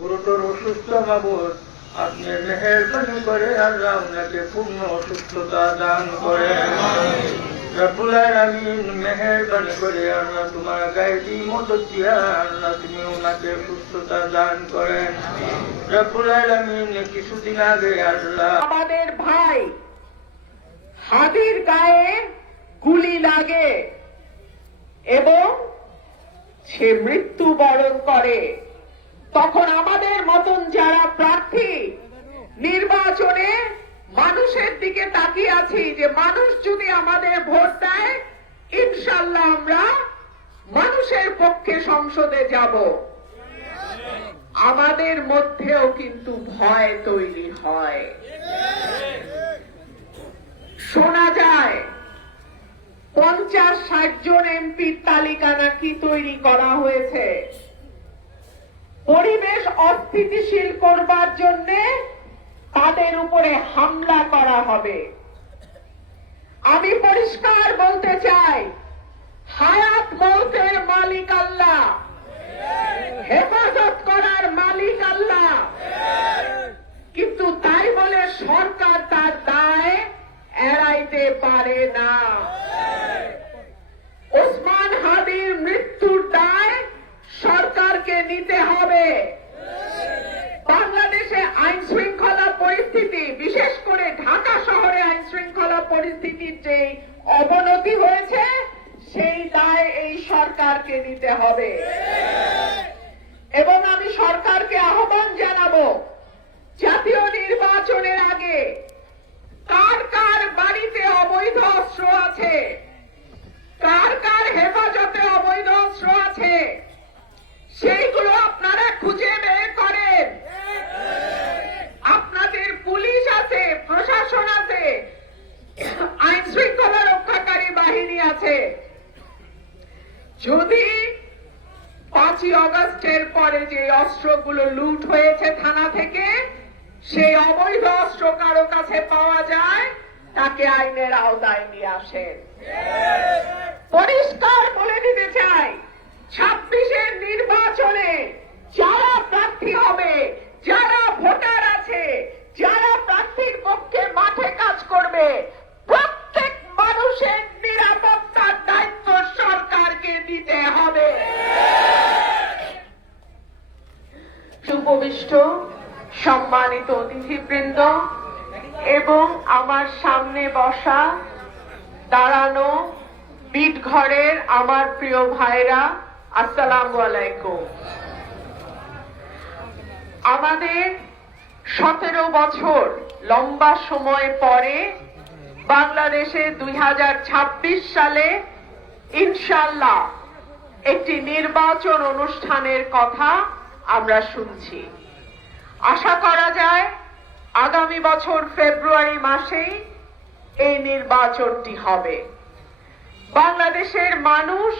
গুরুতর অসুস্থ মাবুদ, আপনি মেহেরবানি করে আল্লাহ ওনাকে পূর্ণ অসুস্থতা দান করেন। রব্বুল আলামিন মেহেরবানি করে আল্লাহ তোমার গায়েবী মদদ দিয়া আল্লাহ তুমি ওনাকে সুস্থতা দান করেন। রব্বুল আলামিন কিছুদিন আগে আল্লাহ আমাদের ভাই হাদির গায়ে গুলি লাগে এবং সে মৃত্যুবরণ করে, তখন আমাদের মতন যারা প্রার্থী নির্বাচনে মানুষের দিকে তাকিয়ে আছি যে মানুষ যদি আমাদের ভোট দেয় ইনশাআল্লাহ আমরা মানুষের পক্ষে সংসদে যাব। আমাদের মধ্যেও কিন্তু ভয় তৈরি হয়। শোনা যায় 50-60 জন এমপির তালিকা নাকি তৈরি করা হয়েছে পরিবেশ অস্থিতিশীল করবার জন্য, তাদের উপরে হামলা করা হবে। আমি পরিষ্কার বলতে চাই, হায়াত মৌতের মালিক আল্লাহ, হেফাজত করার মালিক আল্লাহ, কিন্তু তাই বলে সরকার তার দায় এড়াইতে পারে না। ওসমান হাদির মৃত্যুর দায় সরকারকে নিতে হবে। বাংলাদেশে আইন শৃঙ্খলা পরিস্থিতি, বিশেষ করে ঢাকা শহরে আইন শৃঙ্খলা পরিস্থিতির যে অবনতি হয়েছে সেই দায় এই সরকারকে নিতে হবে। এবং আমি সরকারকে আহ্বান জানাবো, জাতীয় নির্বাচনের আগে কার কার বাড়িতে অবৈধ অস্ত্র আছে, কার কার হেফাজতে অবৈধ অস্ত্র আছে, সেইগুলো আপনারা খুঁজে বের করেন। আপনাদের পুলিশ আছে, প্রশাসন আছে, আইন শৃঙ্খলা রক্ষাকারী বাহিনী আছে। যদি 5ই আগস্টের পরে যে অস্ত্রগুলো লুট হয়েছে থানা থেকে, সেই অবৈধ অস্ত্র কারো কাছে পাওয়া যায়, তাকে আইনের আওতায় নিয়ে আসেন। পরিষ্কার বলে দিতে চাই, 26-এর নির্বাচনে যারা প্রার্থী হবে, যারা ভোটার আছে, যারা প্রার্থীর পক্ষে মাঠে কাজ করবে, প্রত্যেক মানুষের নিরাপত্তার দায়িত্ব সরকারকে দিতে হবে। সুপবিষ্ট সম্মানিত অতিথিবৃন্দ এবং আমার সামনে বসা দাঁড়ানো বিট ঘরের আমার প্রিয় ভাইরা, আসসালামু আলাইকুম। আমাদের 17 বছর লম্বা সময় পরে বাংলাদেশে 2026 সালে ইনশাআল্লাহ একটি নির্বাচন অনুষ্ঠানের কথা আমরা শুনছি। আশা করা যায় আগামী বছর ফেব্রুয়ারি মাসেই এই নির্বাচনটি হবে। বাংলাদেশের মানুষ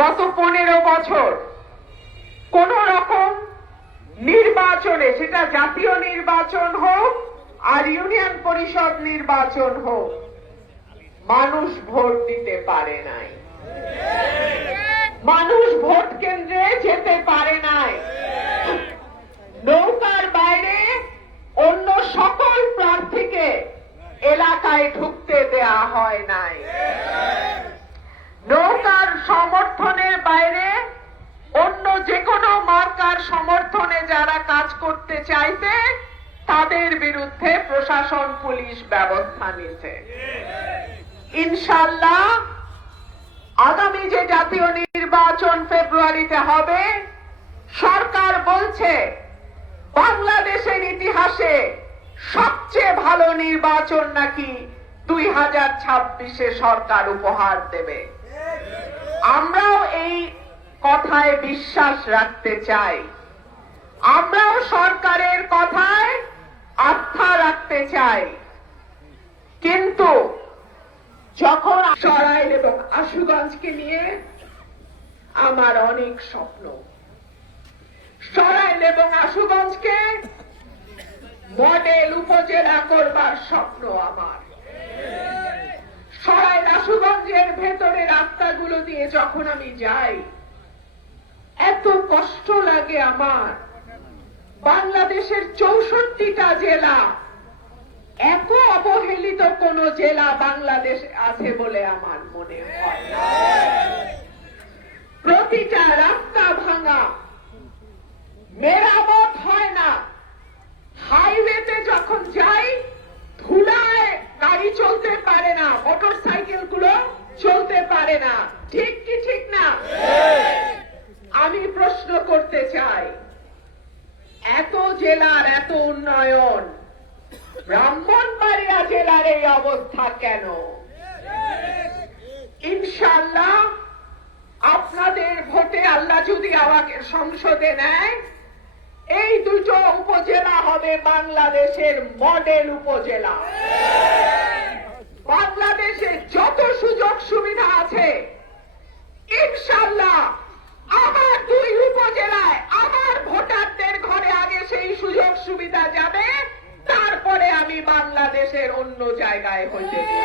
গত 15 বছর কোন রকম নির্বাচনে, সেটা জাতীয় নির্বাচন হোক আর ইউনিয়ন পরিষদ নির্বাচন হোক, মানুষ ভোট দিতে পারে নাই, মানুষ ভোট কেন্দ্রে যেতে পারে নাই। নৌকার বাইরে অন্য সকল প্রার্থীকে এলাকায় ঢুকতে দেয়া হয় নাই। নৌকার সমর্থনের বাইরে অন্য যে কোনো মার্কার সমর্থনে যারা কাজ করতে চাইতে, তাদের বিরুদ্ধে প্রশাসন পুলিশ ব্যবস্থা নিছে। ইনশাআল্লাহ আগামী যে জাতীয় নির্বাচন ফেব্রুয়ারিতে হবে, সরকার বলছে বাংলাদেশের ইতিহাসে সবচেয়ে ভালো নির্বাচন নাকি 2026-এ সরকার উপহার দেবে। আমরাও এই কথায় বিশ্বাস রাখতে চাই, আমরাও সরকারের কথায় আস্থা রাখতে চাই। কিন্তু যখন সরাইল এবং আশুগঞ্জকে নিয়ে আমার অনেক স্বপ্ন, সরাইল এবং আশুগঞ্জকে মডেল উপজেলা করবার স্বপ্ন আমার। সরাইল আশুগঞ্জের ভেতরে রাস্তাগুলো দিয়ে যখন আমি যাই, এত কষ্ট লাগে আমার বাংলাদেশের 64টা জেলা, এত অবহেলিত কোন জেলা বাংলাদেশে আছে বলে আমার মনে হয় না। প্রতিটা রাস্তা ভাঙা, মেরামত হয় না। হাইওয়েতে যখন যাই, ধুলায় গাড়ি চলতে পারে না, মোটর সাইকেল গুলো চলতে পারে না। ঠিক কি ঠিক না? আমি প্রশ্ন করতে চাই, এত জেলার এত উন্নয়ন, ব্রাহ্মণবাড়িয়া জেলার এই অবস্থা কেন? ইনশাআল্লাহ আপনাদের ভোটে আল্লাহ যদি আমাকে সংসদে নেয়, এই দুটো উপজেলা হবে বাংলাদেশের মডেল উপজেলা। বাংলাদেশে যত সুযোগ সুবিধা আছে, ইনশাআল্লাহ আমার দুই উপজেলায় আমার ভোটারদের ঘরে আগে সেই সুযোগ সুবিধা যাবে, তারপরে আমি বাংলাদেশের অন্য জায়গায় হইতে দিব।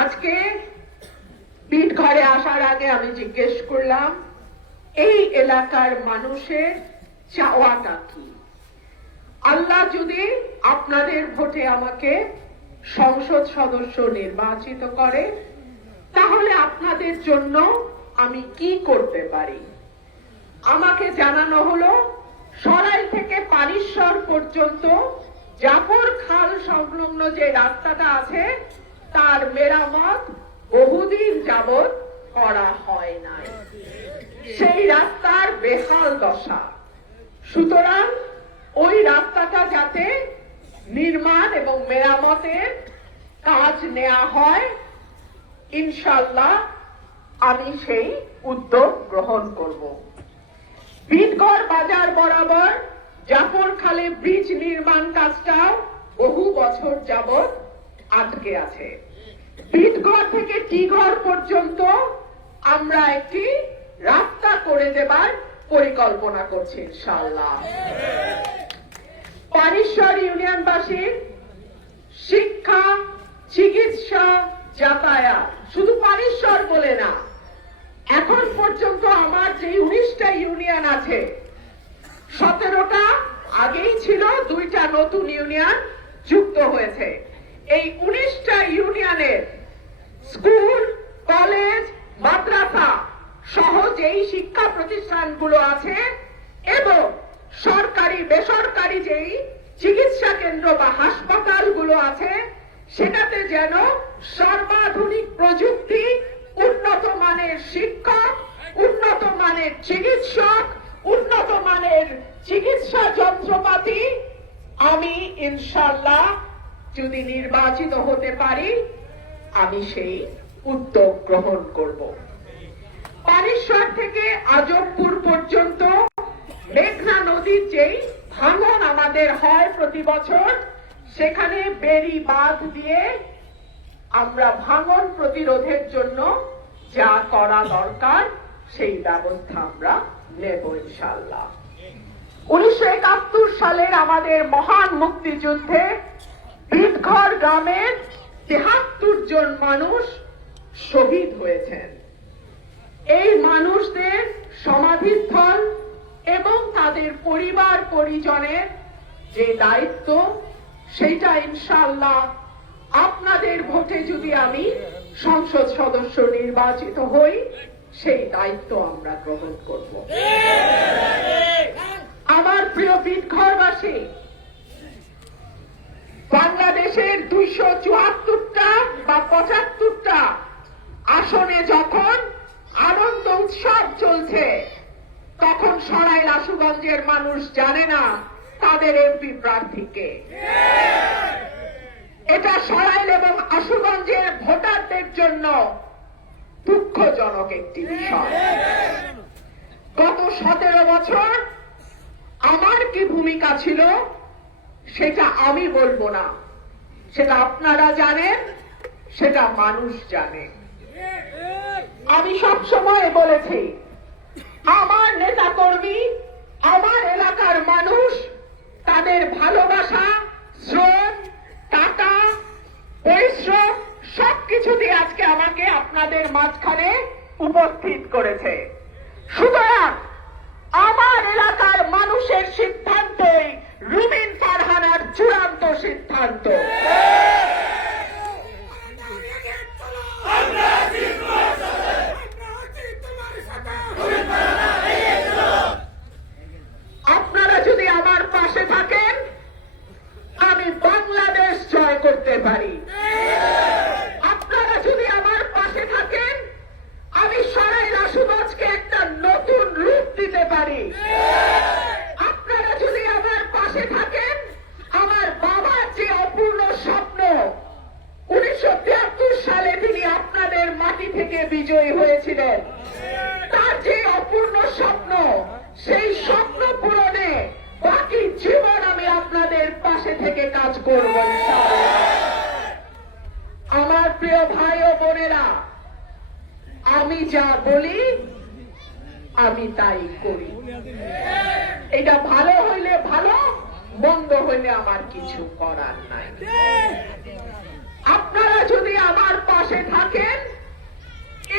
আজকে পিঠ ঘরে আসার আগে আমি জিজ্ঞেস করলাম, এই এলাকার মানুষের চাওয়াটা কি? আল্লাহ যদি আপনাদের ভোটে আমাকে সংসদ সদস্য নির্বাচিত করে, তাহলে আপনাদের জন্য আমি কি করতে পারি? আমাকে জানানো হলো, সরাইল থেকে পানিশ্বর পর্যন্ত জাফর খাল সংলগ্ন যে রাস্তাটা আছে, তার মেরামত বহুদিন যাবৎ করা হয় নাই। সেই রাস্তার বেহাল দশা। সুতরাং ওই রাস্তাটা যাতে নির্মাণ এবং মেরামতের কাজ নেওয়া হয়, ইনশাআল্লাহ আমি সেই উদ্যোগ গ্রহণ করব। বিটগড় বাজার বরাবর জাফর খালে ব্রিজ নির্মাণ কাজটাও বহু বছর যাবৎ আটকে আছে। বিটগড় থেকে টিগড় পর্যন্ত আমরা একটি রাস্তা করে দেবার পরিকল্পনা করছি ইনশাআল্লাহ। পানিশ্বর ইউনিয়নবাসীর শিক্ষা, চিকিৎসা, যাতায়াত, শুধু পানিশ্বর বলে না, এখন পর্যন্ত আমার যে 19টা ইউনিয়ন আছে, 17টা আগেই ছিল, 2টা নতুন ইউনিয়ন যুক্ত হয়েছে। এই 19টা ইউনিয়নের স্কুল, কলেজ, মাদ্রাসা সহ যেই শিক্ষা প্রতিষ্ঠানগুলো আছে এবং সরকারি বেসরকারি যেই চিকিৎসা কেন্দ্র বা হাসপাতালগুলো আছে, সেটাতে যেন সর্বাধুনিক প্রযুক্তি, উন্নত মানের শিক্ষক, উন্নত মানের চিকিৎসক, উন্নত মানের চিকিৎসা যন্ত্রপাতি, আমি ইনশাআল্লাহ যদি নির্বাচিত হতে পারি, আমি সেই উদ্যোগ গ্রহণ করব। পানিশ্বর থেকে আজবপুর পর্যন্ত মেঘনা নদীর যেই ভাঙন আমাদের হয় প্রতি বছর, সেখানে বেড়ি বাঁধ দিয়ে আমরা ভাঙন প্রতিরোধের জন্য যা করা দরকার সেই ব্যবস্থা আমরা নেব ইনশাআল্লাহ। 1971 সালের আমাদের মহান মুক্তিযুদ্ধে বিটঘর গ্রামের 73 জন মানুষ শহীদ হয়েছেন। এই মানুষদের সমাধিস্থল এবং তাদের পরিবার পরিজনের যে দায়িত্ব, সেটা ইনশাআল্লাহ আপনাদের ভোটে যদি আমি সংসদ সদস্য নির্বাচিত হই, সেই দায়িত্ব আমরা গ্রহণ করব। আমার প্রিয় বিটঘরবাসী, বাংলাদেশের 274টা বা 75টা আসনে যখন আনন্দ উৎসব চলছে, তখন সরাইল আশুগঞ্জের মানুষ জানে না তাদের এমপি প্রার্থীকে। এটা সরাইল এবং আশুগঞ্জের ভোটারদের জন্য দুঃখজনক একটি বিষয়। গত 17 বছর আমার কি ভূমিকা ছিল সেটা আমি বলবো না, সেটা আপনারা জানেন, সেটা মানুষ জানে। আমি সব সময় বলেছি, আমার নেতা কর্মী, আমার এলাকার মানুষ তাদের ভালোবাসা, শ্রম, টাকা, পরিশ্রম সবকিছু কর্মসূচি আজকে আমাকে আপনাদের মাঝখানে উপস্থিত করেছে। সুতরাং আমার এলাকার মানুষের সিদ্ধান্তই রুমিন ফারহানার চূড়ান্ত সিদ্ধান্ত। আপনারা যদি আমার পাশে থাকেন, আমি বাংলাদেশ জয় করতে পারি। আপনারা যদি আমার পাশে থাকেন, আমি সরাই রাসুগঞ্জকে একটা নতুন রূপ দিতে পারি। আপনারা যদি আমার পাশে থাকেন, আমার বাবার যে অপূর্ণ স্বপ্ন 1973 সালে তিনি আপনাদের মাটি থেকে বিজয়ী হয়েছিলেন, তার যে অপূর্ণ স্বপ্ন, সেই স্বপ্ন পূরণে বাকি জীবন আমি আপনাদের পাশে থেকে কাজ করব ইনশাআল্লাহ। আমার প্রিয় ভাই ও বোনেরা, আমি যা বলি আমি তাই করি। এটা ভালো হইলে ভালো, মন্দ হইলে আমার কিছু করার নাই। আপনারা যদি আমার পাশে থাকেন,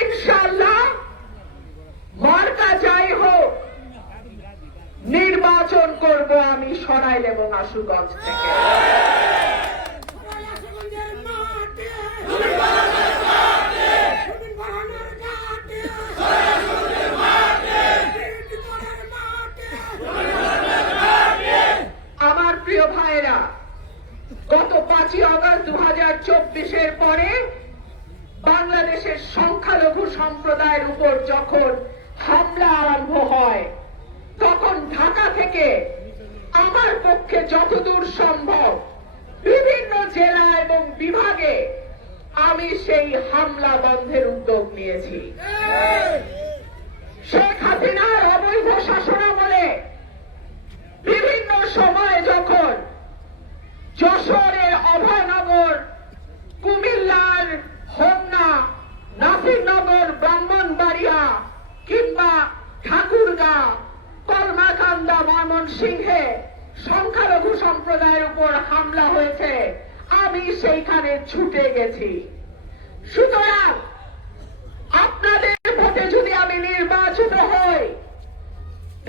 ইনশাআল্লাহ মার্কা যাই হোক, নির্বাচন করব আমি সরাইল এবং আশুগঞ্জ থেকে। আমার প্রিয় ভাইরা, গত 5ই আগস্ট 2024 পরে বাংলাদেশের সংখ্যালঘু সম্প্রদায়ের উপর যখন হামলা আরম্ভ হয়, তখন ঢাকা থেকে আমার পক্ষে যতদূর সম্ভব বিভিন্ন জেলা এবং বিভাগে আমি সেই হামলা বন্ধের উদ্যোগ নিয়েছি। শেখ হাসিনার অবৈধ শাসনামলে বিভিন্ন সময়ে যখন যশোরের অভয়নগর, কুমিল্লার হোমনা, নাসিরনগর, ব্রাহ্মণবাড়িয়া কিংবা ঠাকুরগাঁ, কলমাকান্দা, ময়মনসিংহে সংখ্যালঘু সম্প্রদায়ের উপর হামলা হয়েছে, আমি সেইখানে ছুটে গেছি। সুতরাং আপনাদের ভোটে যদি আমি নির্বাচিত হই,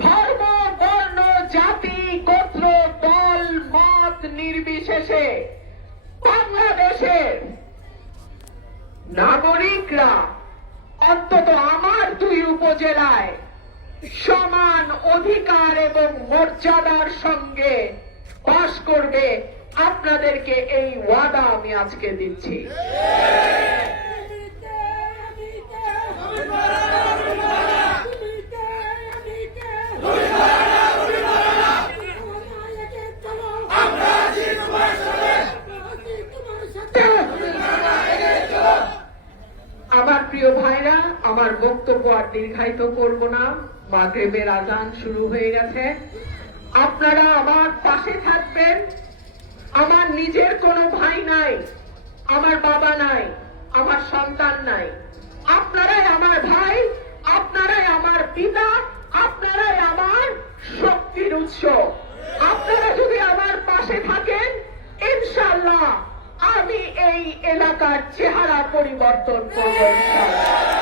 ধর্ম, বর্ণ, জাতি, গোত্র, দল, মত নির্বিশেষে বাংলাদেশের নাগরিকরা অন্তত আমার 2 উপজেলায় সমান অধিকার এবং মর্যাদার সঙ্গে বাস করবে। আপনাদেরকে এই ওয়াদা আমি আজকে দিচ্ছি। আমার প্রিয় ভাইরা, আমার বক্তব্য আর দীর্ঘায়িত করব না, মাগরিবের আজান শুরু হয়ে গেছে। আপনারা আমার পাশে থাকবেন। আমার নিজের কোনো ভাই নাই, আমার বাবা নাই, আমার সন্তান নাই। আপনারাই আমার ভাই, আপনারাই আমার পিতা, আপনারাই আমার শক্তির উৎস। আপনারা যদি আমার পাশে থাকেন, ইনশাআল্লাহ আমি এই এলাকার চেহারা পরিবর্তন করব ইনশাআল্লাহ।